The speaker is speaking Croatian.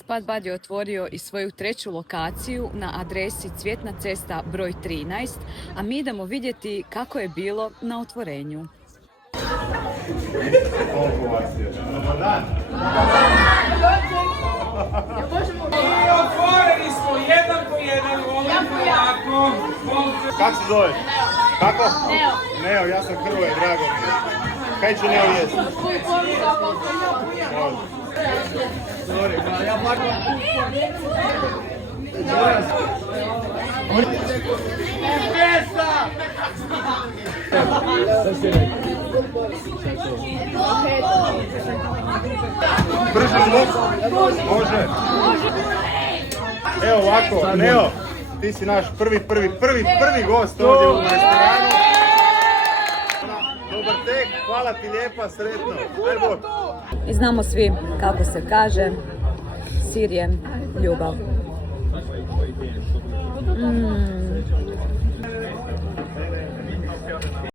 Spad Bad je otvorio i svoju treću lokaciju na adresi Cvjetna cesta broj 13, a mi idemo vidjeti kako je bilo na otvorenju. Otvoreni smo jedan po jedan, volimo jako. Kako se zove? Kako? Neo, ja sam Hrvoje, drago mi je. Kaj će Neo jesti? Brže može. Evo ovako, Neo, ti si naš prvi gost ovdje u restoranu. Dobar tek, hvala ti lijepa, sretno. Aj bok. I znamo svi kako se kaže, sir je ljubav.